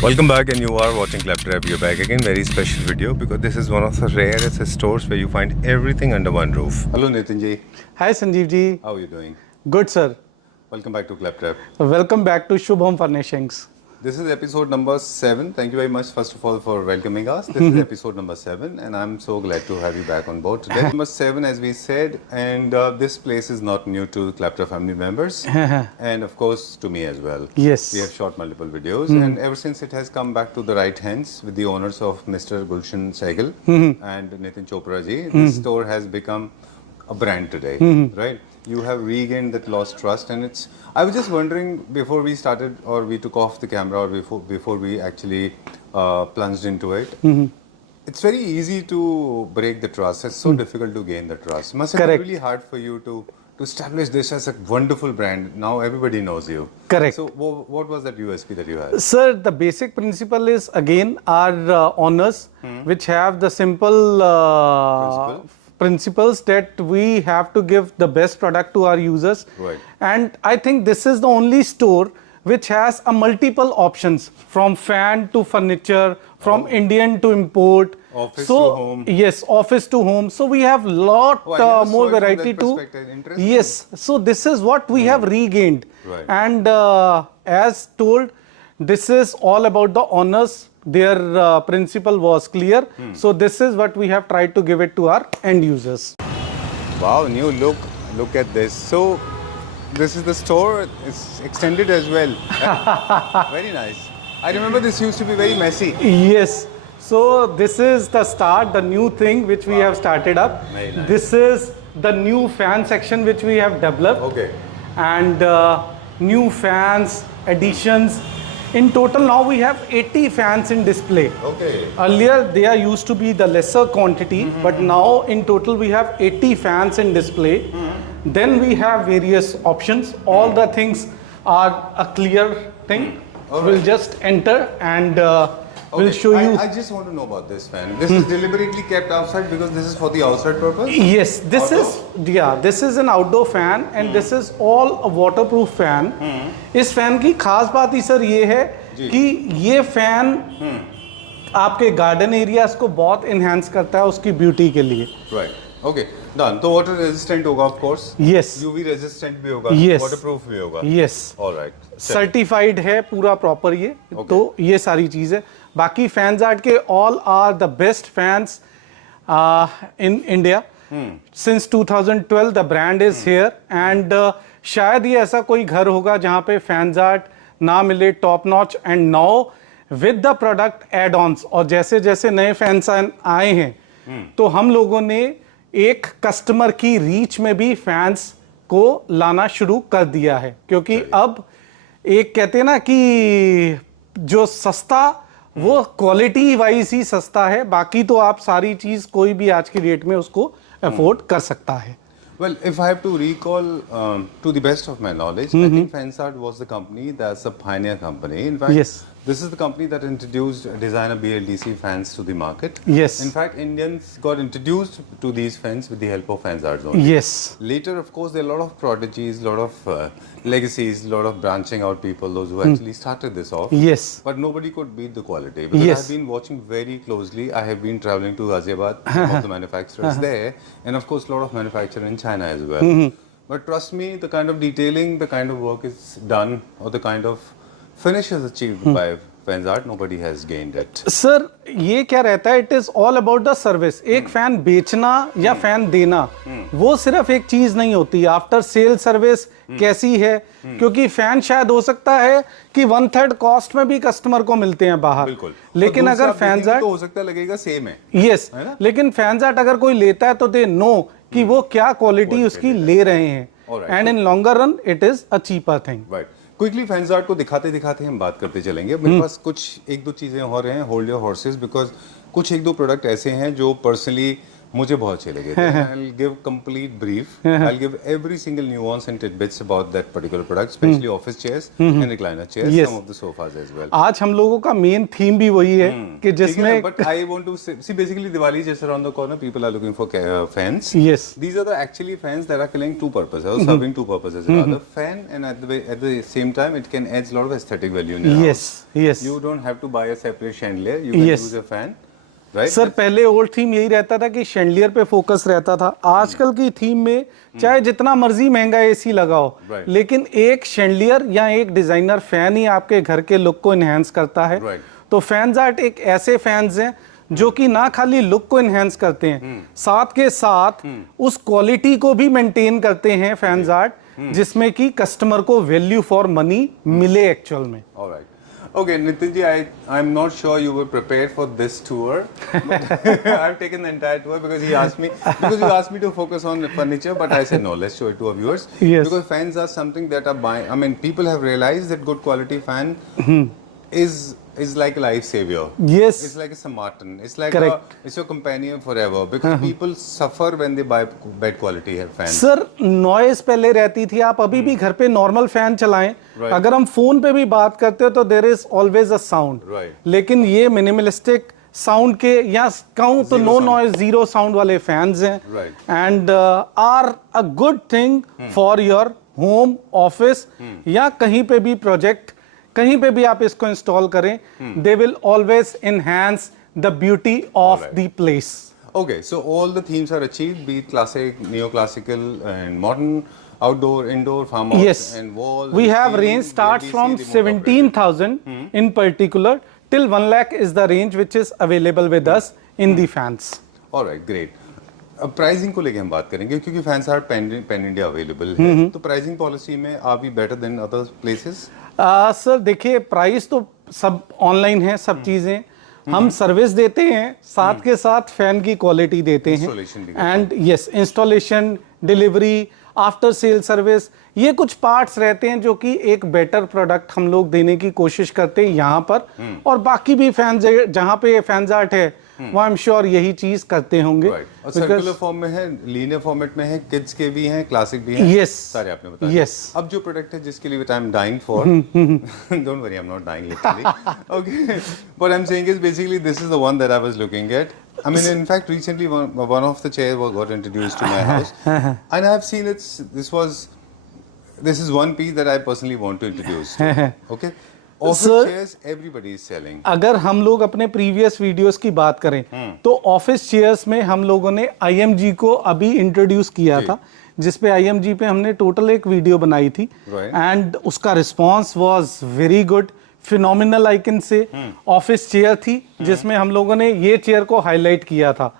Welcome back, and you are watching Claptrap. You're back again. Very special video because this is one of the rarest stores where you find everything under one roof. Hello, Nitin ji. Hi Sanjeev ji. How are you doing? Good sir. Welcome back to Claptrap. Welcome back to Shubh Home Furnishings. This is episode number 7. Thank you very much, first of all, for welcoming us. This is episode number 7, and I'm so glad to have you back on board today. Number 7, as we said, and this place is not new to Claptrap family members, and of course to me as well. Yes. We have shot multiple videos, and ever since it has come back to the right hands with the owners of Mr. Gulshan Sehgal and Nitin Chopra ji, this store has become a brand today, right? You have regained that lost trust, and it's. I was just wondering before we started, or we took off the camera, or before we actually plunged into it. It's very easy to break the trust. It's so difficult to gain the trust. Must have been really hard for you to establish this as a wonderful brand. Now everybody knows you. Correct. So what was that USP that you had? Sir, the basic principle is again our owners, which have the simple principles that we have to give the best product to our users. Right. And I think this is the only store which has a multiple options from fan to furniture, from Indian to import. Office to home. Yes, office to home. So we have lot I never saw more it from variety that too. perspective. Interesting. Yes, so this is what we have regained. Right. And as told, this is all about the owners. Their principle was clear. So this is what we have tried to give it to our end users. Wow, new look. Look at this. So this is the store. It's extended as well. Very nice. I remember this used to be very messy. Yes. So this is the start, the new thing which we have started up. Very nice. This is the new fan section which we have developed. Okay. And new fans, additions. In total now we have 80 fans in display. Okay. Earlier they are used to be the lesser quantity, but now in total we have 80 fans in display. Then we have various options. All the things are a clear thing. We'll just enter and we'll show you. I just want to know about this fan. This is deliberately kept outside because this is for the outside purpose? Yes, this is an outdoor fan and this is all a waterproof fan. इस fan की खास बात ही sir ये है कि ये fan आपके garden areas को बहुत इनहेंस करता है उसकी ब्यूटी के लिए. Right. Okay. Done. तो water resistant होगा of course. Yes. UV resistant भी होगा. Yes. Waterproof भी होगा. Yes. All right. सर्टिफाइड है पूरा प्रॉपर ये. तो ये सारी चीज है. बाकी फैंस आर्ट के all are the best fans in India. Since 2012 the brand is here and शायद ये ऐसा कोई घर होगा जहाँ पे फैंस आर्ट ना मिले top notch. And now with the product add ons और जैसे जैसे नए फैंस आए हैं तो हम लोगों ने एक कस्टमर की रीच में भी फैंस को लाना शुरू कर दिया है. क्योंकि अब एक कहते हैं ना कि जो सस्ता वो क्वालिटी वाइज ही सस्ता है. बाकी तो आप सारी चीज कोई भी आज की डेट में उसको अफोर्ड कर सकता है. Well, if I have to recall, to the best of my knowledge, I think Fansart was the company that's a pioneer company. In fact, Yes. this is the company that introduced designer BLDC fans to the market. Yes. In fact, Indians got introduced to these fans with the help of Fansart only. Yes. Later, of course, there are a lot of prodigies, a lot of legacies, a lot of branching out people, those who actually started this off. Yes. But nobody could beat the quality. Because Yes. I've been watching very closely. I have been traveling to Ghaziabad, some of the manufacturers there, and of course, a lot of manufacturing in China as well. But trust me, the kind of detailing, the kind of work is done, or the kind of finish is achieved by Fansart, nobody has gained it. Sir ये क्या रहता है, it is all about the service. एक fan बेचना या fan देना वो सिर्फ एक चीज नहीं होती. आफ्टर सेल सर्विस कैसी है, क्योंकि फैन शायद हो सकता है कि 1/3 कॉस्ट में भी कस्टमर को मिलते हैं बाहर. बिल्कुल. लेकिन अगर फैंस तो हो सकता है लगेगा सेम है. यस, लेकिन फैंस आर्ट अगर कोई लेता है तो दे नो कि वो क्या क्वालिटी उसकी ले रहे हैं. And in longer run it is a cheaper thing. Right. Quickly fans art को दिखाते दिखाते हम बात करते चलेंगे. मेरे पास कुछ एक दो चीजें हो रहे हैं. होल्ड योर हॉर्सेस बिकॉज कुछ एक दो प्रोडक्ट ऐसे हैं जो पर्सनली मुझे बहुत अच्छे लगे थे. I'll give complete brief. I'll give every single nuance and tidbits about that particular product, especially office chairs and recliner chairs, Yes. some of the sofas as well. आज हम लोगों का मेन थीम भी वही है कि जिसमें But I want to see basically Diwali is just around the corner. People are looking for fans. Yes. These are the actually fans that are killing two purposes, or serving two purposes. Rather fan, and at the same time it can add a lot of aesthetic value in your Yes, house. yes. You don't have to buy a separate chandelier. You can Yes. use a fan. Right? Sir पहले old theme यही रहता था कि chandelier पे focus रहता था. आजकल की थीम में चाहे जितना मर्जी महंगा एसी लगाओ, Right. लेकिन एक शैंडलियर या एक डिजाइनर फैन ही आपके घर के लुक को इनहेंस करता है. Right. तो फैंस आर्ट एक ऐसे फैंस हैं जो कि ना खाली लुक को इनहेंस करते हैं, साथ के साथ उस क्वालिटी को भी मेंटेन करते हैं फैंस आर्ट, जिसमें कि कस्टमर को वैल्यू फॉर मनी मिले एक्चुअल में. All right. Okay, Nitin ji, I'm not sure you were prepared for this tour. But I've taken the entire tour because you asked me to focus on the furniture, but I said no, let's show it to our viewers. Yes. Because fans are something that are buying. I mean, people have realized that good quality fan is like a life savior. Yes. It's like a Samaritan. It's like Correct. it's your companion forever because people suffer when they buy bad quality fans. Sir noise पहले रहती थी, आप अभी भी घर पे normal fan चलाएं, Right. अगर हम फोन पे भी बात करते हो तो there is always a sound. Right. लेकिन ये मिनिमलिस्टिक साउंड के या कहूं तो Zero no sound. Noise zero sound वाले फैंस हैं Right. And are a good thing for your home office या कहीं पे भी प्रोजेक्ट, कहीं पे भी आप इसको इंस्टॉल करें, they will always enhance the beauty of Alright. The place. Okay, so all the themes are achieved, be it classic, neoclassical, and modern, outdoor, indoor, farmhouse, Yes, and walls. we and have ceiling, range starts VLDC, from remote operated. 17,000 in particular till 1 lakh is the range which is available with us in the fans. All right, great. अब pricing को लेके हम बात करेंगे क्योंकि fans art pan India available है, तो pricing policy में are we better than other places? Sir देखिए प्राइस तो सब ऑनलाइन है, सब चीजें हम सर्विस देते हैं, साथ के साथ फैन की क्वालिटी देते हैं Installation भी करते हैं। And yes installation, delivery, after sale service, ये कुछ पार्ट्स रहते हैं जो कि एक बेटर प्रोडक्ट हम लोग देने की कोशिश करते हैं यहाँ पर. और बाकी भी फैन जहाँ पे फैंस आर्ट है वो आई एम श्योर यही चीज करते होंगे. राइट, और सर्कुलर फॉर्म में है, लीनियर फॉर्मेट में है, किड्स के भी हैं, क्लासिक भी हैं. Yes. सारे आपने बताया. Yes. अब जो प्रोडक्ट है जिसके लिए I am dying for, don't worry, I am not dying literally. Okay, what I am saying is basically this is the one that I was looking at. I mean, in fact, recently one of the chairs got introduced to my house, and I have seen it. This is one piece that I personally want to introduce. Okay, office Sir, chairs everybody is selling. अगर हम लोग अपने previous videos की बात करें तो office chairs में हम लोगों ने IMG को अभी इंट्रोड्यूस किया था, जिसपे IMG पे हमने टोटल एक वीडियो बनाई थी एंड उसका response was very good, phenomenal I can say. Office chair थी जिसमें हम लोगों ने ये चेयर को हाईलाइट किया था.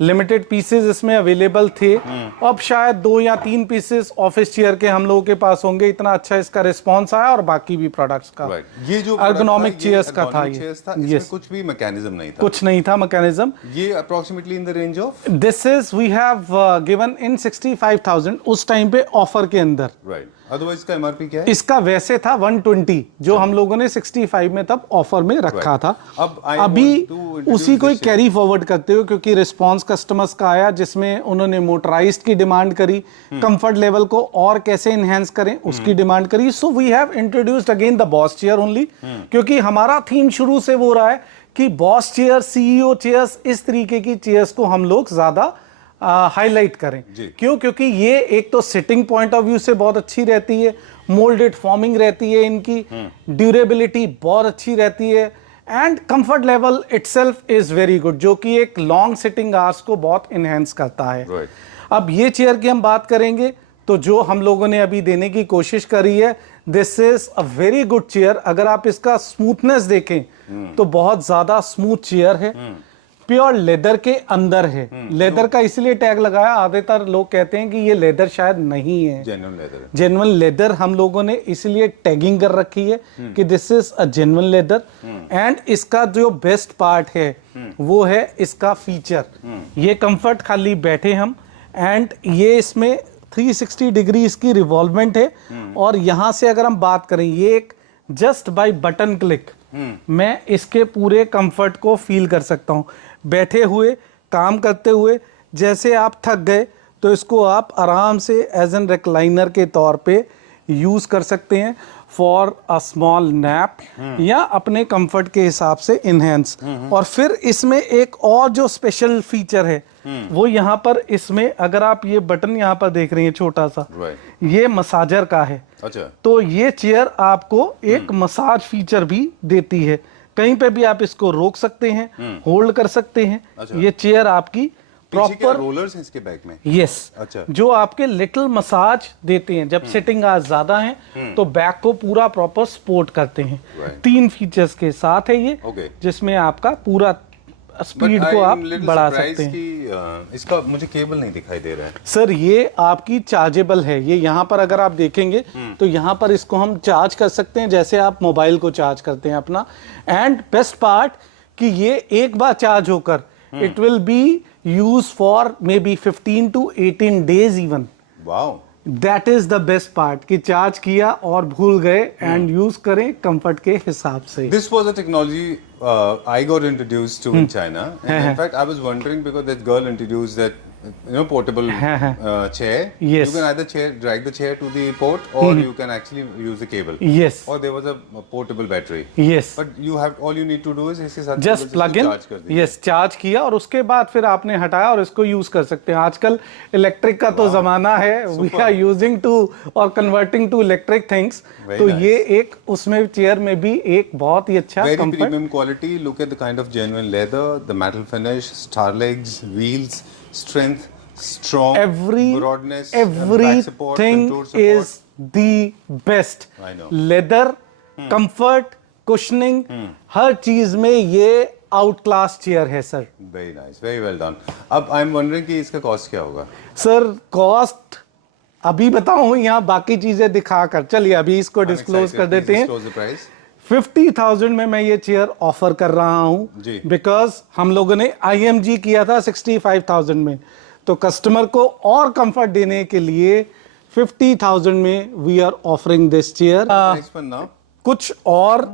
लिमिटेड पीसेस इसमें अवेलेबल थे, अब शायद 2 या 3 पीसेस ऑफिस चेयर के हम लोगों के पास होंगे. इतना अच्छा इसका रिस्पांस आया और बाकी भी प्रोडक्ट्स का. ये जो ergonomic चेयर्स का था ये. इसमें कुछ भी मैकेनिज्म नहीं था. कुछ नहीं था मैकेनिज्म. ये approximately in the range of, this is we have given in 65,000 उस टाइम पे ऑफर के अंदर. राइट, अदरवाइज इसका एमआरपी क्या है? इसका वैसे था 120 जो हम लोगों ने 65 में तब ऑफर में रखा था. अब अभी उसी को ही this कैरी फॉरवर्ड करते हो क्योंकि रिस्पांस कस्टमर्स का आया जिसमें उन्होंने मोटराइज्ड की डिमांड करी, कंफर्ट लेवल को और कैसे इनहेंस करें उसकी डिमांड करी. So we have introduced again the boss chair only, क्योंकि हमारा थीम शुरू से वो रहा है कि बॉस चेयर, सीईओ चेयर्स, इस तरीके की चेयर्स को हम लोग ज्यादा हाईलाइट करें. क्यों? क्योंकि ये एक तो सिटिंग पॉइंट ऑफ व्यू से बहुत अच्छी रहती है, मोल्डेड फॉर्मिंग रहती है, इनकी ड्यूरेबिलिटी बहुत अच्छी रहती है and comfort level itself is very good, जो कि एक लॉन्ग सिटिंग आवर्स को बहुत इनहेंस करता है. अब ये चेयर की हम बात करेंगे तो जो हम लोगों ने अभी देने की कोशिश करी है, this is a very good chair. अगर आप इसका स्मूथनेस देखें तो बहुत ज्यादा स्मूथ चेयर है, प्योर लेदर के अंदर है. लेदर का इसलिए टैग लगाया, आधेतर लोग कहते हैं कि ये लेदर शायद नहीं है, जेन्युइन लेदर. जेन्युइन लेदर हम लोगों ने इसलिए टैगिंग कर रखी है कि this is a genuine leather. And इसका जो बेस्ट पार्ट है वो है इसका फीचर. ये कंफर्ट खाली बैठे हम एंड ये इसमें 360 डिग्री इसकी रिवॉल्वमेंट है. और यहां से अगर हम बात करें, ये एक जस्ट बाय बटन क्लिक मैं इसके पूरे कंफर्ट को फील कर सकता हूं, बैठे हुए, काम करते हुए, जैसे आप थक गए तो इसको आप आराम से एज एन रिक्लाइनर के तौर पे यूज़ कर सकते हैं फॉर अ स्मॉल नैप या अपने कंफर्ट के हिसाब से इनहेंस। और फिर इसमें एक और जो स्पेशल फीचर है वो यहाँ पर इसमें अगर आप ये बटन यहाँ पर देख रहे हैं छोटा सा, ये मसाजर का है। अच्छा। तो ये चेयर आपको एक मसाज फीचर भी देती है, कहीं पे भी आप इसको रोक सकते हैं, होल्ड कर सकते हैं। अच्छा। ये चेयर आपकी प्रॉपर रोलर्स हैं इसके बैक में। यस। अच्छा। जो आपके लिटिल मसाज देते हैं जब सिटिंग आज ज्यादा है तो बैक को पूरा प्रॉपर सपोर्ट करते हैं। 3 फीचर्स के साथ है ये, जिसमें आपका पूरा स्पीड को आप बढ़ा सकते हैं। इसका मुझे केबल नहीं दिखाई दे रहा है सर। ये आपकी चार्जेबल है, ये यहाँ पर अगर आप देखेंगे तो यहाँ पर इसको हम चार्ज कर सकते हैं जैसे आप मोबाइल को चार्ज करते हैं अपना। एंड बेस्ट पार्ट कि ये एक बार चार्ज होकर it will be use for may be 15 to 18 days even। Wow, that is the best part कि चार्ज किया और भूल गए एंड यूज करें कंफर्ट के हिसाब से। This was a technology I got introduced to in China. And in fact, I was wondering because that girl introduced that portable chair. Yes. You can either drag the chair to the port, or you can actually use the cable. Yes. Or there was a portable battery. Yes. But all you need to do is इसके साथ just plug in, yes, charge किया और उसके बाद फिर आपने हटाया और इसको यूज कर सकते हैं। आजकल इलेक्ट्रिक का तो जमाना है, वी आर यूजिंग टू और कन्वर्टिंग टू इलेक्ट्रिक थिंग्स। तो ये एक उसमें चेयर में भी एक बहुत ही अच्छा very comfort। premium quality. Look at the kind of genuine leather, the metal finish, star legs, wheels, strength, strong, broadness, back support, everything contour support. is the best। I know. Leather, comfort, cushioning, हर चीज में ये outclass chair है sir. Very nice, very well done. अब I am wondering कि इसका cost क्या होगा? सर कॉस्ट अभी बताऊं यहाँ बाकी चीजें दिखाकर, चलिए अभी इसको डिस्क्लोज कर देते हैं। 50,000 में मैं ये चेयर ऑफर कर रहा हूं बिकॉज हम लोगों ने IMG किया था 65,000 में, तो कस्टमर को और कंफर्ट देने के लिए 50,000 में we are offering this chair. कुछ और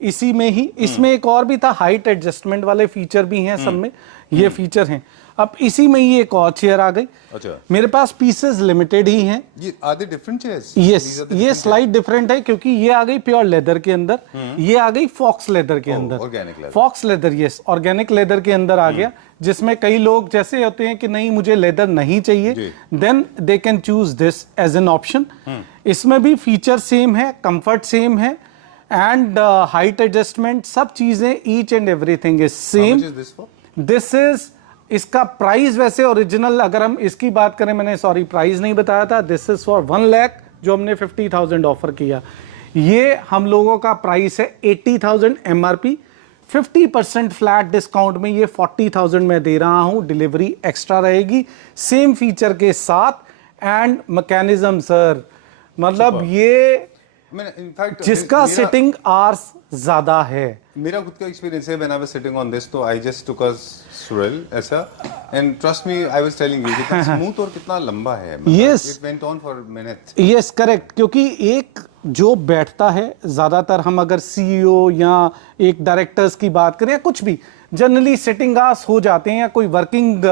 इसी में ही, इसमें एक और भी था, हाइट एडजस्टमेंट वाले फीचर भी हैं सब में, ये फीचर हैं। अब इसी में ही एक और चेयर आ गई। अच्छा। मेरे पास पीसेस लिमिटेड ही हैं। ये are they different chairs? Yes, ये स्लाइड डिफरेंट है क्योंकि ये आ गई प्योर लेदर के अंदर, ये आ गई फॉक्स लेदर के अंदर। Organic leather, fox leather, yes, organic leather के अंदर आ गया, जिसमें कई लोग जैसे होते हैं कि नहीं मुझे लेदर नहीं चाहिए, then they can choose this as an option. इसमें भी फीचर सेम है, कंफर्ट सेम है एंड हाइट एडजस्टमेंट, सब चीजें each and everything is same. This is, इसका प्राइस वैसे ओरिजिनल अगर हम इसकी बात करें, मैंने सॉरी प्राइस नहीं बताया था, दिस इज फॉर 1 लाख जो हमने 50,000 ऑफर किया। ये हम लोगों का प्राइस है 80,000 MRP, 50% फ्लैट डिस्काउंट में ये 40,000 में दे रहा हूं। डिलीवरी एक्स्ट्रा रहेगी सेम फीचर के साथ एंड मैकेनिज्म सर, मतलब ये जिसका सिटिंग आवर्स ज्यादा है। मेरा खुद का एक्सपीरियंस है, when I was sitting on this, तो I just took a swirl ऐसा, and trust me I was telling you कितना स्मूथ और कितना लंबा है। Yes, it went on for minutes. Yes, correct, क्योंकि एक जो बैठता है, ज्यादातर हम अगर CEO या एक डायरेक्टर्स की बात करें या कुछ भी, जनरली सिटिंग आवर्स हो जाते हैं, या कोई वर्किंग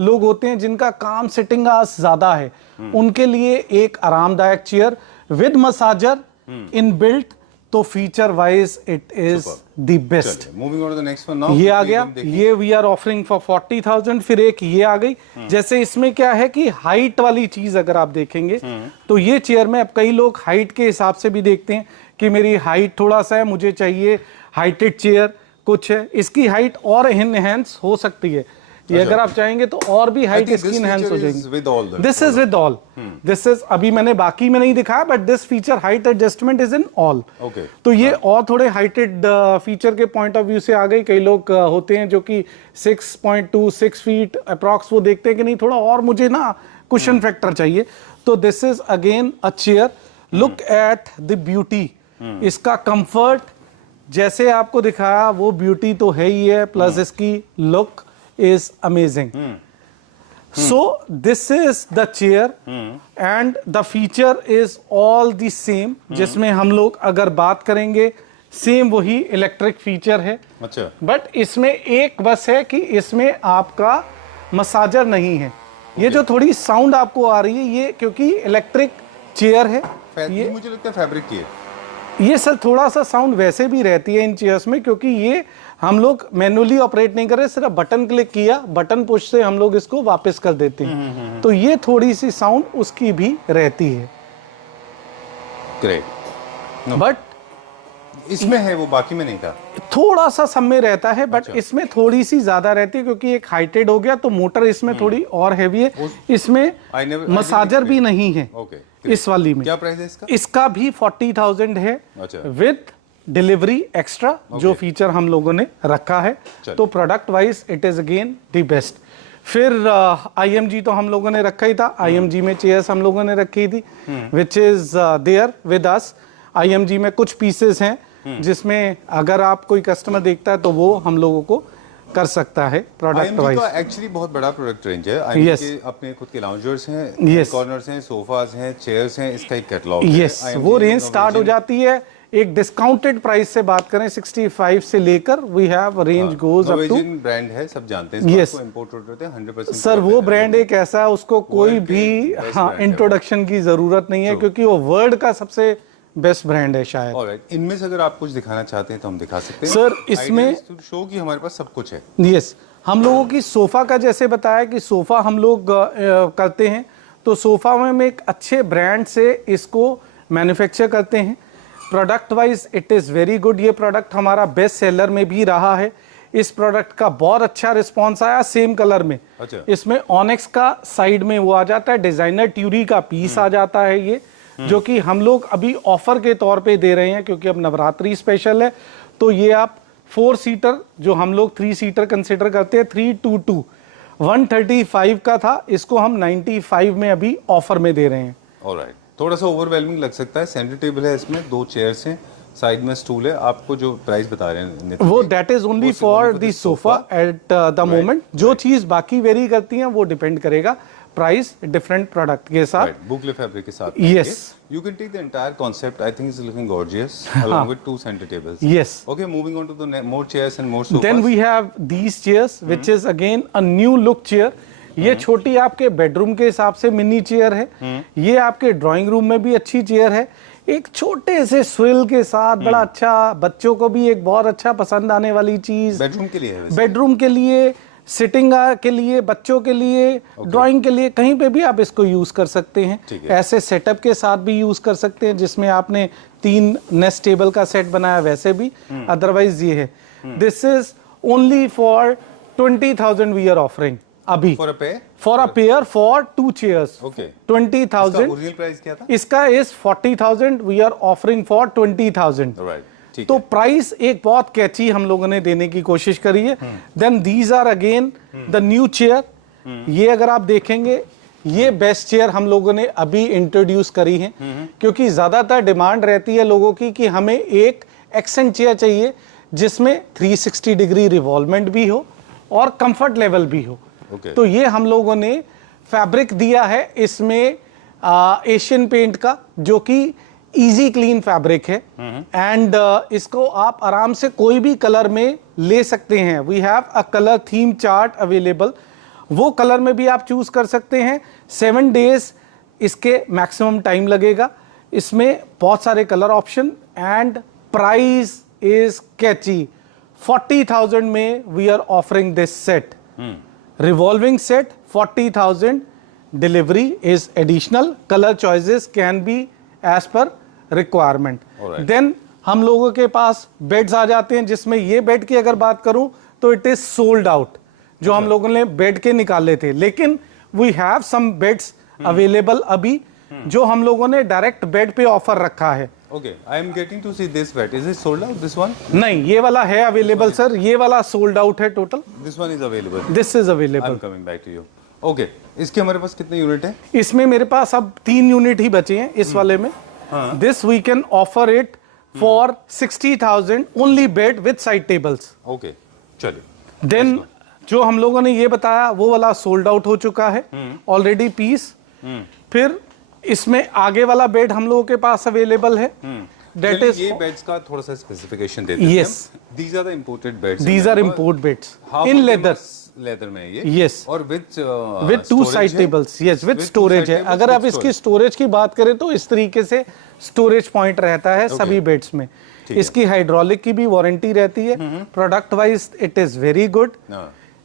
लोग होते हैं जिनका काम सिटिंग आवर्स ज्यादा है, उनके लिए एक आरामदायक chair with massager in built, तो feature wise it is the best. Moving on to the next one now, ये आ गया, ये वी आर ऑफरिंग फॉर 40,000। फिर एक ये आ गई, जैसे इसमें क्या है कि हाइट वाली चीज अगर आप देखेंगे तो ये चेयर में अब कई लोग हाइट के हिसाब से भी देखते हैं कि मेरी हाइट थोड़ा सा है, मुझे चाहिए हाइटेड चेयर, कुछ है इसकी हाइट और एनहेंस हो सकती है। ये अगर आप चाहेंगे तो और भी हाइट इसकी एनहांस हो जाएगी। This is with all, this is, अभी मैंने बाकी में नहीं दिखाया, but this feature height adjustment is in all. तो ये और थोड़े हाइटेड फीचर के पॉइंट ऑफ व्यू से आ गई। कई लोग होते हैं जो कि 6.2 6 फीट अप्रॉक्स, वो देखते हैं कि नहीं थोड़ा और मुझे ना कुशन फैक्टर चाहिए, तो this is again a chair. Look at the beauty, इसका कंफर्ट जैसे आपको दिखाया वो ब्यूटी तो है ही है, प्लस इसकी look is amazing. So this is the chair and the feature is all the same, जिसमें हम लोग अगर बात करेंगे सेम वही इलेक्ट्रिक फीचर है। अच्छा, बट इसमें एक बस है कि इसमें आपका मसाजर नहीं है। ये जो थोड़ी साउंड आपको आ रही है ये क्योंकि इलेक्ट्रिक चेयर है। ये मुझे लगता है फैब्रिक की है। ये सर थोड़ा सा साउंड वैसे भी रहती है इन चेयर्स में, क्योंकि ये हम लोग मैनुअली ऑपरेट नहीं कर रहे, सिर्फ बटन क्लिक किया, बटन पुश से हम लोग इसको वापस कर देते हैं। तो ये थोड़ी सी साउंड उसकी भी रहती है। ग्रेट। बट इसमें है वो, बाकी में नहीं था। थोड़ा सा सब में रहता है, बट इसमें थोड़ी सी ज्यादा रहती है क्योंकि एक हाइटेड हो गया तो मोटर इसमें थोड़ी और हैवी है। इसमें मसाजर भी नहीं है। इस वाली में क्या प्राइस है इसका? इसका भी 40,000 है विद डिलीवरी एक्स्ट्रा, जो फीचर हम लोगों ने रखा है। तो product wise it is again the best. फिर IMG तो हम लोगों ने रखा ही था। IMG में चेयर्स हम लोगों ने रखी थी which is there with us. IMG में कुछ पीसेस हैं जिसमें अगर आप कोई कस्टमर देखता है तो वो हम लोगों को कर सकता है प्रोडक्ट वाइज। का एक्चुअली बहुत बड़ा प्रोडक्ट रेंज है। IMG के अपने खुद के लाउंजर्स हैं, कॉर्नर्स हैं, सोफास हैं, चेयर्स हैं, इसका एक कैटलॉग है। यस, वो रेंज स्टार्ट हो जाती है एक डिस्काउंटेड प्राइस से। बात करें 65 से लेकर we have range goes up to. Brand है, सब जानते हैं इसको, इंपोर्ट होते हैं 100%। सर वो ब्रांड एक ऐसा है उसको कोई भी इंट्रोडक्शन की जरूरत नहीं है, क्योंकि वो वर्ल्ड का सबसे बेस्ट ब्रांड है शायद। ऑलराइट, इनमें से अगर आप कुछ दिखाना चाहते हैं तो हम दिखा सकते हैं सर। इसमें शो की हमारे पास सब कुछ है। यस, हम लोगों की सोफा का जैसे बताया कि सोफा हम लोग करते हैं, तो सोफा में हम एक अच्छे ब्रांड से इसको मैन्युफैक्चर करते हैं। Product wise it is very good. ये प्रोडक्ट हमारा बेस्ट सेलर में भी रहा है। इस प्रोडक्ट का बहुत अच्छा रिस्पॉन्स आया। सेम कलर में इसमें ऑनेक्स का साइड में वो आ जाता है, डिजाइनर ट्यूरी का पीस आ जाता है ये, जो कि हम लोग अभी ऑफर के तौर पे दे रहे हैं क्योंकि अब नवरात्रि स्पेशल है। तो ये आप 4 सीटर, जो हम लोग 3 सीटर कंसिडर करते हैं, 322 135 का था, इसको हम 95 में अभी ऑफर में दे रहे हैं। ऑलराइट, थोड़ा सा ओवरवेलमिंग लग सकता है। सेंटर टेबल है इसमें, 2 चेयर्स हैं, साइड में स्टूल है। आपको जो प्राइस बता रहे हैं वो that is only for the sofa at the moment. जो चीज बाकी वेरी करती हैं वो डिपेंड करेगा प्राइस डिफरेंट प्रोडक्ट के साथ। बुकले फैब्रिक के साथ। Yes, you can take the entire concept. I think it's looking gorgeous along with 2 center tables. Yes. Okay, moving on to the more chairs and more sofas. Then we have these chairs which is again a new look chair. ये छोटी आपके bedroom के हिसाब से mini chair है। ये आपके drawing room में भी अच्छी चेयर है, एक छोटे से स्विल के साथ, बड़ा अच्छा, बच्चों को भी एक बहुत अच्छा पसंद आने वाली चीज। बेडरूम के लिए है, बेडरूम के लिए, सिटिंग के लिए, बच्चों के लिए, ड्राइंग के लिए, कहीं पे भी आप इसको यूज कर सकते हैं। ऐसे सेटअप के साथ भी यूज कर सकते हैं, जिसमें आपने 3 नेस्ट टेबल का सेट बनाया वैसे भी। अदरवाइज ये है, this is only for 20,000 we are offering अभी for a pair for 2 chairs. 20,000। Original price क्या था? इसका is 40,000, we are offering for 20,000। तो प्राइस एक बहुत कैची हम लोगों ने देने की कोशिश करी है। Then these are again the new chair. ये अगर आप देखेंगे, ये बेस्ट चेयर हम लोगों ने अभी इंट्रोड्यूस करी है, क्योंकि ज्यादातर डिमांड रहती है लोगों की कि हमें एक एक्सेंट चेयर चाहिए जिसमें 360 डिग्री रिवॉल्वमेंट भी हो और कंफर्ट लेवल भी हो। तो ये हम लोगों ने फैब्रिक दिया है इसमें एशियन पेंट का, जो कि इजी क्लीन फैब्रिक है। एंड इसको आप आराम से कोई भी कलर में ले सकते हैं। We have a colour theme chart available, वो कलर में भी आप चूज कर सकते हैं। 7 डेज इसके मैक्सिमम टाइम लगेगा। इसमें बहुत सारे colour option and price is catchy. 40,000 में we are offering this set, revolving set 40,000। Delivery is additional, colour choices can be as per requirement. Then हम लोगों के पास बेड्स आ जाते हैं, जिसमें ये बेड की अगर बात करूं तो इट इज सोल्ड आउट, जो हम लोगों ने बेड के निकाले थे। लेकिन we have some beds available अभी, जो हम लोगों ने डायरेक्ट बेड पे ऑफर रखा है। Okay, I am getting to see this bed. Is it sold out? This one? नहीं, ये वाला है अवेलेबल सर, ये वाला सोल्ड आउट है total. This one is available. This is available. I'm coming back to you. Okay, इसके हमारे पास कितने यूनिट है? इसमें मेरे पास अब 3 यूनिट ही बचे हैं इस वाले में। This we can offer it for 60,000 only bed with side tables. Okay, चलिए। Then जो हम लोगों ने ये बताया वो वाला सोल्ड आउट हो चुका है ऑलरेडी पीस। फिर इसमें आगे वाला बेड हम लोगों के पास अवेलेबल है। That is, ये बेड्स का थोड़ा सा स्पेसिफिकेशन देते हैं। Yes. These are the imported beds. These are import beds in leather. Leather में है ये। Yes. और with two side tables, yes, with storage है। अगर आप इसकी स्टोरेज की बात करें तो इस तरीके से स्टोरेज पॉइंट रहता है सभी बेड्स में। इसकी हाइड्रोलिक की भी वारंटी रहती है। Product wise it is very good.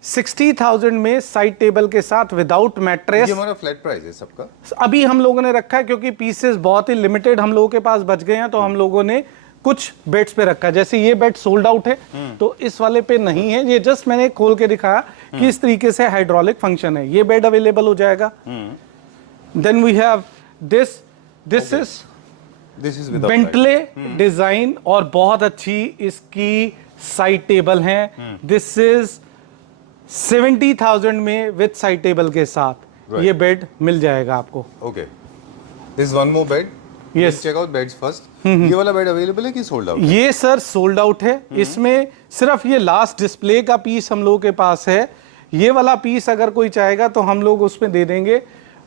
60,000 में साइड टेबल के साथ विदाउट मैट्रेस। ये हमारा फ्लैट प्राइस है सबका। अभी हम लोगों ने रखा है क्योंकि पीसेस बहुत ही लिमिटेड हम लोगों के पास बच गए हैं, तो हम लोगों ने कुछ बेड्स पे रखा है। जैसे ये बेड सोल्ड आउट है, तो इस वाले पे नहीं है। ये जस्ट मैंने खोल के दिखाया कि इस तरीके से हाइड्रोलिक फंक्शन है। ये बेड अवेलेबल हो जाएगा। Then we have this is Bentley design और बहुत अच्छी इसकी साइड टेबल है। दिस इज 70,000 में विद साइड टेबल के साथ ये बेड मिल जाएगा आपको। Okay, this one more bed. Yes, check out beds first. ये वाला बेड अवेलेबल है कि सोल्ड आउट? ये सर सोल्ड आउट है। इसमें सिर्फ ये लास्ट डिस्प्ले का पीस हम लोगों के पास है। ये वाला पीस अगर कोई चाहेगा तो हम लोग उसमें दे देंगे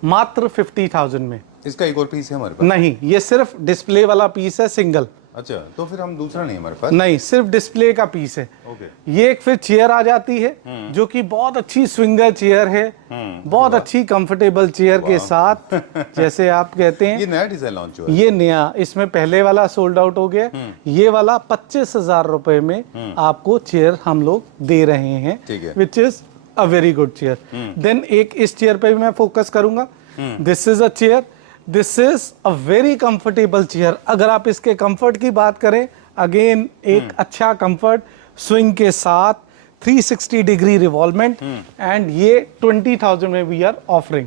मात्र 50,000 में। इसका एक और पीस है हमारे पास? नहीं, ये सिर्फ डिस्प्ले वाला पीस है, सिंगल। अच्छा, तो फिर हम दूसरा नहीं हमारे पास? नहीं, सिर्फ डिस्प्ले का पीस है। ओके। ये एक फिर चेयर आ जाती है जो कि बहुत अच्छी स्विंगर चेयर है। बहुत अच्छी कंफर्टेबल चेयर के साथ, जैसे आप कहते हैं। ये नया डिजाइन लॉन्च हुआ है? ये नया, इसमें पहले वाला सोल्ड आउट हो गया। ये वाला 25,000 रुपए में आपको चेयर हम लोग दे रहे हैं, which is a very good chair. देन एक इस चेयर पे भी मैं फोकस करूंगा। This is a chair, this is a very comfortable chair. अगर आप इसके कंफर्ट की बात करें, अगेन एक अच्छा कंफर्ट, स्विंग के साथ, 360 डिग्री रिवॉल्वमेंट, एंड ये 20,000 में वी आर ऑफरिंग।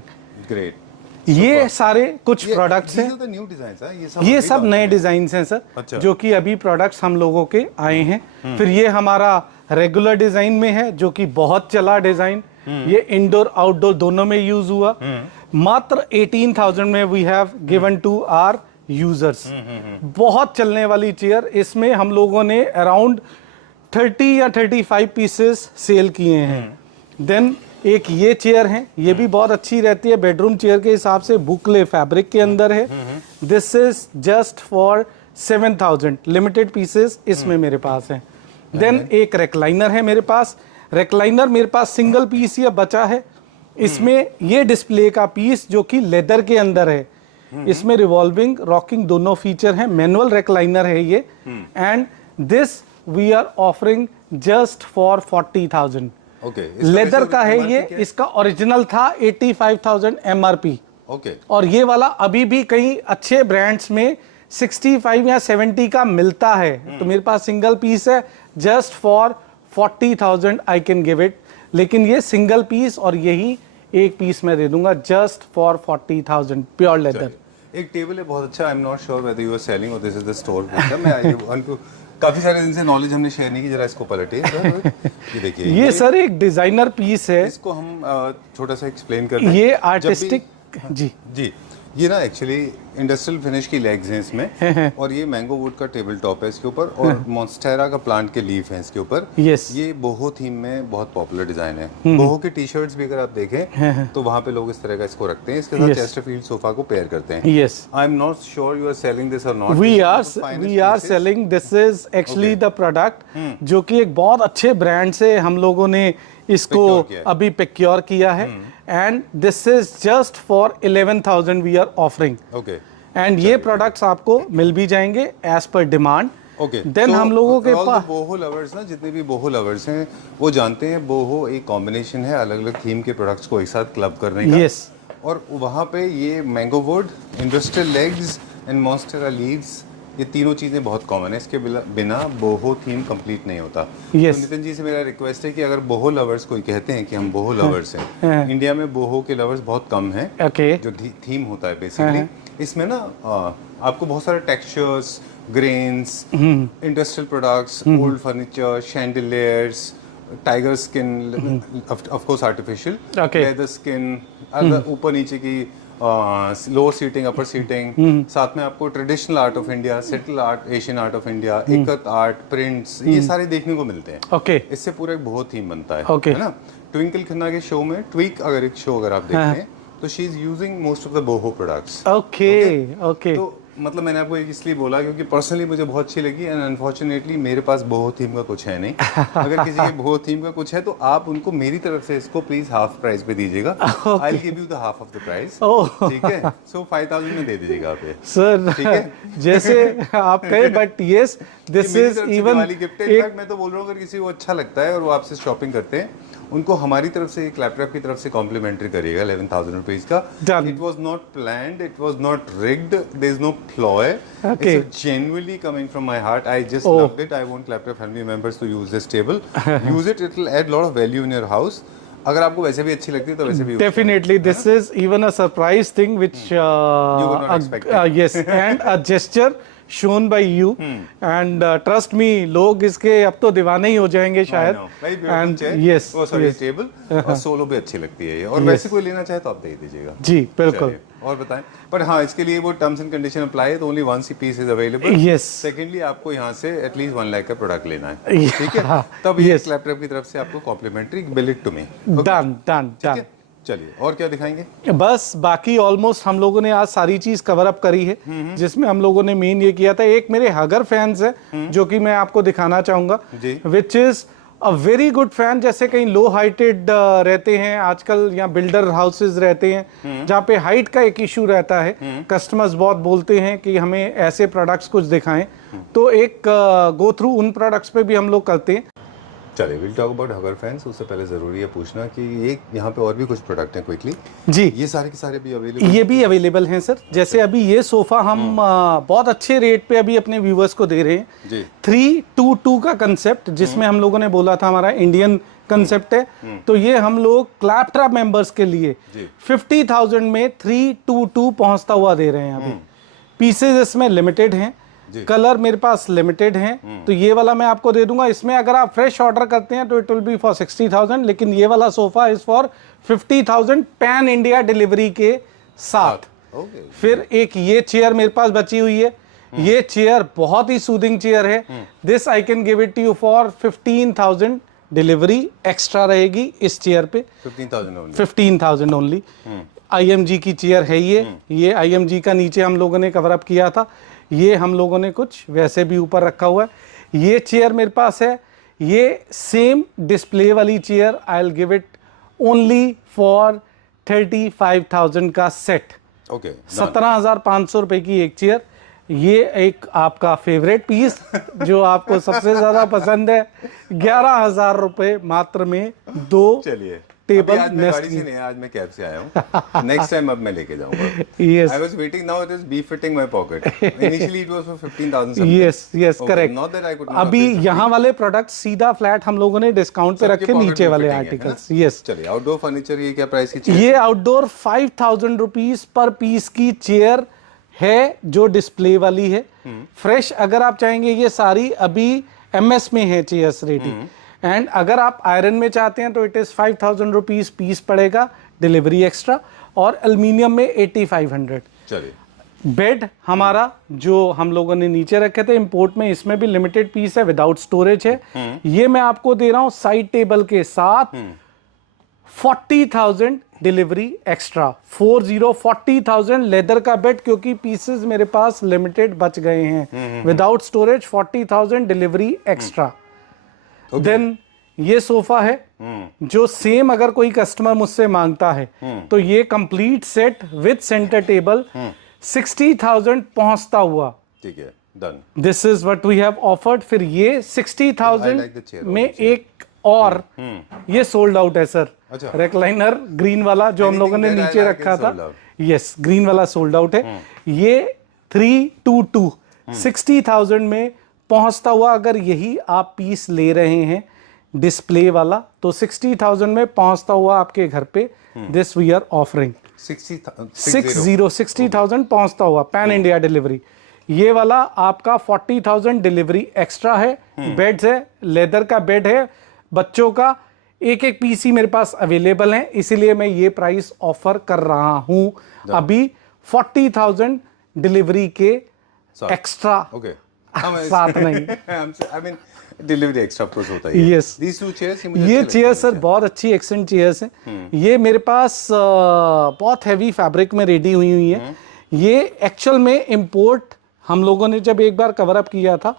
ग्रेट। ये सारे कुछ प्रोडक्ट्स हैं। ये सब नए डिजाइन हैं सर। अच्छा। जो कि अभी प्रोडक्ट्स हम लोगों के आए हैं। फिर ये हमारा रेगुलर डिजाइन में है जो कि बहुत चला डिजाइन। ये इंडोर आउटडोर दोनों में यूज हुआ। मात्र 18,000 में we have given to our users. बहुत चलने वाली चेयर। इसमें हम लोगों ने अराउंड 30 या 35 पीसेस सेल किए हैं। देन एक ये चेयर है, ये भी बहुत अच्छी रहती है बेडरूम चेयर के हिसाब से, बुकले फैब्रिक के अंदर है। This is just for 7,000, limited pieces इसमें मेरे पास है। देन एक रेक्लाइनर है मेरे पास। रेक्लाइनर मेरे पास सिंगल पीस ही बचा है। इसमें ये डिस्प्ले का पीस जो कि लेदर के अंदर है। इसमें रिवॉल्विंग रॉकिंग दोनों फीचर हैं। मैनुअल रेक्लाइनर है ये। And this we are offering just for 40,000। Okay, leather का है ये। इसका ओरिजिनल था 85,000 MRP। ओके। और ये वाला अभी भी कई अच्छे ब्रांड्स में 65 या 70 का मिलता है। तो मेरे पास सिंगल पीस है, just for 40,000 I can give it. लेकिन ये सिंगल पीस और यही एक पीस मैं दे दूंगा जस्ट फॉर 40,000 प्योर लेदर। एक टेबल है बहुत अच्छा। I am not sure whether you are selling or this is the store. मैं उनको काफी सारे दिन से नॉलेज हमने शेयर नहीं की, जरा इसको पलटिए। ये देखिए, ये सर एक डिजाइनर पीस है। इसको हम छोटा सा एक्सप्लेन कर दें। ये आर्टिस्टिक जी ये ना एक्चुअली इंडस्ट्रियल फिनिश की लेग्स हैं इसमें, और ये मैंगो वुड का टेबल टॉप है इसके ऊपर, और मॉन्स्टेरा का प्लांट के लीफ हैं इसके ऊपर। यस। ये बोहो थीम में बहुत पॉपुलर डिजाइन है। बोहो के टी शर्ट्स भी अगर आप देखें तो वहाँ पे लोग इस तरह का इसको रखते हैं। इसके साथ चेस्टरफील्ड सोफा को पेयर करते हैं। Yes. I am not sure you are selling this or not. We are selling this. Is actually the product जो कि एक बहुत अच्छे ब्रांड से हम लोगों ने इसको अभी प्रोक्योर किया है। And this is just for 11,000 we are offering. Okay. And ये प्रोडक्ट्स आपको मिल भी जाएंगे as per demand. Okay. Then हम लोगों के पास बोहो लवर्स ना, जितने भी बोहो लवर्स हैं वो जानते हैं बोहो एक कॉम्बिनेशन है अलग अलग थीम के प्रोडक्ट्स को एक साथ क्लब करने का। यस। और वहाँ पे ये mango would, industrial legs and monstera leaves, ये तीनों चीज़ें बहुत कॉमन है। इसके बिना बोहो थीम कंप्लीट नहीं होता। yes. तो नितिन जी से मेरा रिक्वेस्ट है कि अगर बोहो लवर्स कोई कहते हैं कि हम बोहो लवर्स हैं, इंडिया में बोहो के लवर्स बहुत कम हैं। जो थीम होता है बेसिकली, इसमें ना आपको बहुत सारे textures, grains, industrial products, old furniture, chandeliers, tiger skin, of course artificial, leather skin, ऊपर नीचे की लोअर सीटिंग, अपर सीटिंग, साथ में आपको traditional art of India, settle art, Asian art of India, ikat art, prints, ये सारे देखने को मिलते हैं। ओके। इससे पूरा एक बहुत थीम बनता है। ओके। है ना। ट्विंकल खन्ना के शो में, ट्वीक अगर एक शो अगर आप देखते हैं तो she is using most of the boho products. Okay. Okay. तो मतलब मैंने आपको इसलिए बोला क्योंकि पर्सनली मुझे बहुत अच्छी लगी एंड अनफॉर्चुनेटली मेरे पास बोहो थीम का कुछ है नहीं। अगर किसी के बोहो थीम का कुछ है तो आप उनको मेरी तरफ से इसको प्लीज हाफ प्राइस पे दीजिएगा। I will give you the half of the price. ठीक है, सो 5000 में दे दीजिएगा आप ये। सर ठीक है, जैसे आप कहे, but yes this is even वाली गिफ्ट है। इनफैक्ट मैं तो बोल रहा हूँ अगर किसी को अच्छा लगता है और वो आपसे शॉपिंग करते हैं, उनको हमारी तरफ से एक लैपटॉप की तरफ से कॉम्प्लीमेंट्री करिएगा 11,000 रुपीज का। Done. It was not planned, it was not rigged, there is no ploy, Okay. It's genuinely coming from my heart. I just Oh. loved it. I want laptop family members to use this table. Use it, it will add lot of value in your house. अगर आपको वैसे भी अच्छी लगती है तो वैसे भी definitely this is even a surprise thing which You were not expecting. yes and a gesture shown by you and trust me लोग इसके अब तो दीवाने ही हो जाएंगे शायद। And yes sorry yes table और सोलो भी अच्छी लगती है ये, और वैसे कोई लेना चाहे तो आप दे दीजिएगा। जी बिल्कुल। चलिए, और बताएं। पर हाँ, इसके लिए वो टर्म्स एंड कंडीशन अप्लाई है, तो only one see piece is available. Yes. Secondly आपको यहाँ से एटलीस्ट 1 लाख का प्रोडक्ट लेना है, ठीक है, तब ये Yes. लैपटॉप की तरफ से आपको complimentary bill it to me. Done done done. चलिए, और क्या दिखाएंगे? बस बाकी ऑलमोस्ट हम लोगों ने आज सारी चीज कवर अप करी है, जिसमें हम लोगों ने मेन ये किया था। एक मेरे हगर फैंस है जो कि मैं आपको दिखाना चाहूंगा, विच is a very good fan. जैसे कहीं लो हाइटेड रहते हैं आजकल, या बिल्डर हाउसेज रहते हैं जहाँ पे हाइट का एक इशू रहता है, कस्टमर्स बहुत बोलते हैं कि हमें ऐसे प्रोडक्ट्स कुछ दिखाएं, तो एक गो थ्रू उन प्रोडक्ट्स पे भी हम लोग करते हैं। चलिए, विल टॉक अबाउट हगर फैंस। उससे पहले जरूरी है पूछना कि ये यहाँ पे और भी कुछ प्रोडक्ट हैं क्विकली जी। ये सारे के सारे भी अवेलेबल? ये भी अवेलेबल हैं सर। जैसे अभी ये सोफा हम बहुत अच्छे रेट पे अभी अपने व्यूवर्स को दे रहे हैं जी। 322 का कंसेप्ट, जिसमें हम लोगों ने बोला था हमारा इंडियन कंसेप्ट है, तो ये हम लोग क्लैपट्रैप मेंबर्स के लिए 50,000 में 322 पहुंचता हुआ दे रहे हैं। अभी पीसेज इसमें लिमिटेड हैं, कलर मेरे पास लिमिटेड हैं, तो ये वाला मैं आपको दे दूंगा। इसमें अगर आप फ्रेश ऑर्डर करते हैं तो इट विल बी फॉर 60,000, लेकिन ये वाला sofa is for 50,000 pan India delivery के साथ। फिर एक ये चेयर मेरे पास बची हुई है, ये चेयर बहुत ही सूदिंग चेयर है। This I can give it you for 15,000, delivery extra रहेगी इस चेयर पे। 15,000 ओनली। IMG की चेयर है ये IMG का नीचे हम लोगों ने कवर अप किया था, ये हम लोगों ने कुछ वैसे भी ऊपर रखा हुआ है। ये चेयर मेरे पास है, ये सेम डिस्प्ले वाली chair I will give it only for 35,000 का सेट। 17,500 रुपए की एक चेयर। ये एक आपका फेवरेट पीस जो आपको सबसे ज्यादा पसंद है, 11,000 रुपए मात्र में 2 टेबल नेस्ट की। नहीं, आज मैं कैब से आया हूँ, नेक्स्ट टाइम अब मैं लेके जाऊंगा। Yes. I was waiting, now it is befitting my pocket. Initially it was for 15,000 something. Yes, correct. Not that I could not अभी afford यहाँ वाले प्रोडक्ट सीधा फ्लैट हम लोगों ने डिस्काउंट पे रखे, नीचे वाले आर्टिकल्स। यस। चलिए, आउटडोर फर्नीचर ये क्या प्राइस की चेयर? ये आउटडोर 5,000 रुपीज पर पीस की चेयर है, जो डिस्प्ले वाली है। फ्रेश अगर आप चाहेंगे, ये सारी अभी MS में है चेयर्स रेडी, एंड अगर आप आयरन में चाहते हैं तो इट इज 5,000 रुपीज पीस पड़ेगा, डिलीवरी एक्स्ट्रा, और एल्यूमिनियम में 8,500। चलिए, बेड हमारा जो हम लोगों ने नीचे रखे थे इंपोर्ट में, इसमें भी लिमिटेड पीस है, विदाउट स्टोरेज है। ये मैं आपको दे रहा हूं साइड टेबल के साथ 40,000 डिलीवरी एक्स्ट्रा। 40,000 लेदर का बेड, क्योंकि पीसेस मेरे पास लिमिटेड बच गए हैं। Without storage 40,000 delivery extra. Then ये सोफा है जो सेम अगर कोई कस्टमर मुझसे मांगता है तो ये complete set with centre table 60,000 पहुंचता हुआ। ठीक है, done. This is what we have offered. फिर ये 60,000 में एक और ये सोल्ड आउट है सर। रेक्लाइनर ग्रीन वाला जो हम लोगों ने नीचे रखा था, यस, ग्रीन वाला सोल्ड आउट है। ये 322 60,000 में पहुंचता हुआ, अगर यही आप पीस ले रहे हैं डिस्प्ले वाला, तो 60,000 में पहुंचता हुआ आपके घर पे दिस वी आर ऑफरिंग 60,000 पहुंचता हुआ पैन इंडिया डिलीवरी। ये वाला आपका 40,000 डिलीवरी एक्स्ट्रा है। बेड्स है, लेदर का बेड है बच्चों का, एक एक पीस ही मेरे पास अवेलेबल है, इसीलिए मैं ये प्राइस ऑफर कर रहा हूं अभी 40,000 डिलीवरी के एक्स्ट्रा साथ नहीं। I mean, delivery extra off course होता है। यस, These two chairs ये चेयर सर बहुत अच्छी एक्सेंट चेयर्स हैं। ये मेरे पास बहुत हैवी फैब्रिक में रेडी हुई है। ये एक्चुअल में इंपोर्ट हम लोगों ने जब एक बार कवर अप किया था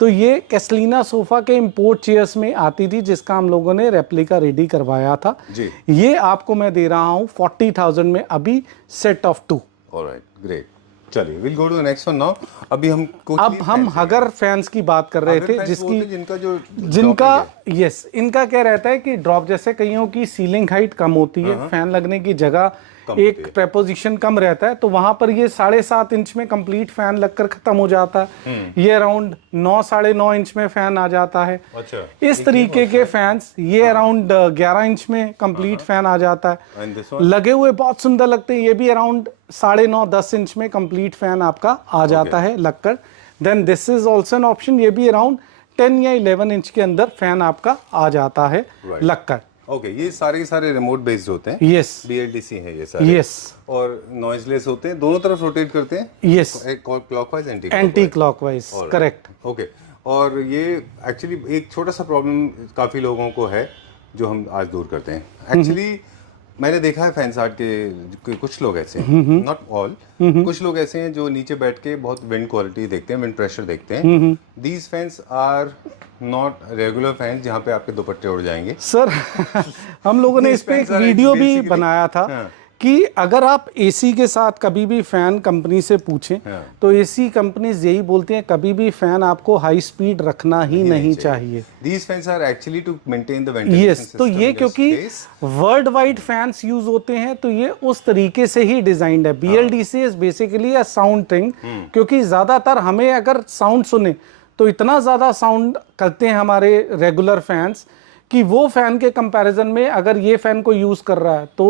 तो ये कैसलीना सोफा के इंपोर्ट चेयर्स में आती थी, जिसका हम लोगों ने रेप्लिका रेडी करवाया था जी। ये आपको मैं दे रहा हूँ 40,000 में अभी, सेट ऑफ 2। All right, great. चलिए will go to the next one now. अभी हम अब हम हगर फैंस की बात कर रहे थे, जिसकी जिनका यस इनका क्या रहता है कि ड्रॉप, जैसे कईयों की सीलिंग हाइट कम होती है, फैन लगने की जगह एक प्रेपोजिशन कम रहता है, तो वहां पर ये 7.5 इंच में कंप्लीट फैन लगकर खत्म हो जाता है। ये अराउंड 9 साढ़े 9 इंच में फैन आ जाता है। अच्छा, इस तरीके के फैंस ये अराउंड 11 इंच में कंप्लीट फैन आ जाता है, लगे हुए बहुत सुंदर लगते हैं। ये भी अराउंड 9.5 10 इंच में कंप्लीट फैन आपका आ जाता है लगकर। Then this is also an option, ये भी अराउंड 10 या 11 इंच के अंदर फैन आपका आ जाता है लगकर। ओके, ये सारे रिमोट बेस्ड होते हैं। यस, BLDC है ये सारे। यस, और नॉइजलेस होते हैं, दोनों तरफ रोटेट करते हैं। Yes, clockwise anti clockwise, correct. Okay, और ये एक्चुअली एक छोटा सा प्रॉब्लम काफी लोगों को है जो हम आज दूर करते हैं। एक्चुअली मैंने देखा है फैंस आर्ट के कुछ लोग ऐसे हैं, नॉट ऑल, कुछ लोग ऐसे हैं जो नीचे बैठ के बहुत विंड क्वालिटी देखते हैं, विंड प्रेशर देखते हैं। These fans are not regular fans जहाँ पे आपके दुपट्टे उड़ जाएंगे। सर हम लोगों ने इस पे एक वीडियो भी बनाया था कि अगर आप एसी के साथ कभी भी फैन कंपनी से पूछें तो एसी कंपनी यही बोलती हैं कभी भी फैन आपको हाई स्पीड रखना ही नहीं चाहिए। These fans are actually to maintain the ventilation yes, तो system ये in your क्योंकि space. World wide fans use होते हैं तो ये उस तरीके से ही डिजाइंड है। BLDC is basically a sound thing, क्योंकि ज्यादातर हमें अगर साउंड सुने तो इतना ज्यादा साउंड करते हैं हमारे रेगुलर फैंस कि वो फैन के कंपैरिजन में अगर ये फैन को यूज कर रहा है तो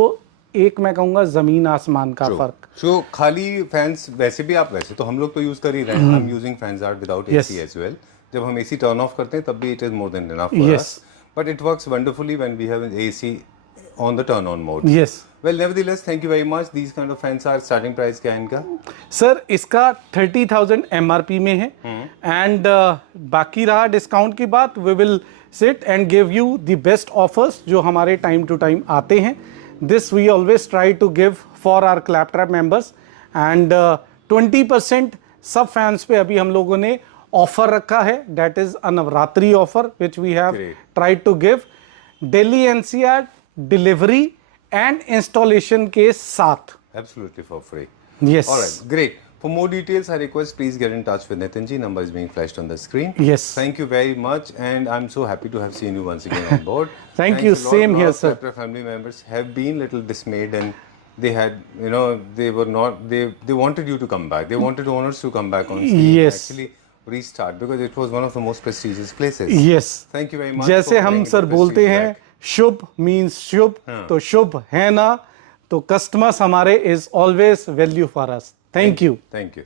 एक मैं कहूंगा जमीन आसमान का फर्क। So, खाली फैंस वैसे भी आप वैसे तो हम लोग तो यूज कर ही रहे हैं। I am using fans art without AC as well. जब हम AC टर्न ऑफ करते हैं तब भी it is more than enough for us, but it works wonderfully when we have AC on the turn on mode. Yes, well nevertheless thank you very much. These kind of fans are starting price क्या है इनका? Sir इसका 30,000 MRP में है and बाकी रहा discount की बात, we will sit and give you the best offers जो हमारे टाइम टू टाइम आते हैं। This we always try to give for our Claptrap members and 20% सब फैंस पे अभी हम लोगों ने ऑफर रखा है, that is a Navratri offer which we have tried to give Delhi NCR delivery and installation के साथ। Absolutely for free. Yes. All right, great. For more details, I request please get in touch with Nitin ji. Number is being flashed on the screen. Yes. Thank you very much, and I'm so happy to have seen you once again on board. Thank you. Same here, sir. Claptrap family members have been little dismayed, and they had, you know, they were not. They wanted you to come back. They wanted owners to come back on screen. Yes. Actually, restart because it was one of the most prestigious places. Yes. Thank you very much. जैसे हम sir बोलते हैं शुभ means शुभ, तो शुभ है ना, तो customers हमारे is always value for us. Thank you. Thank you.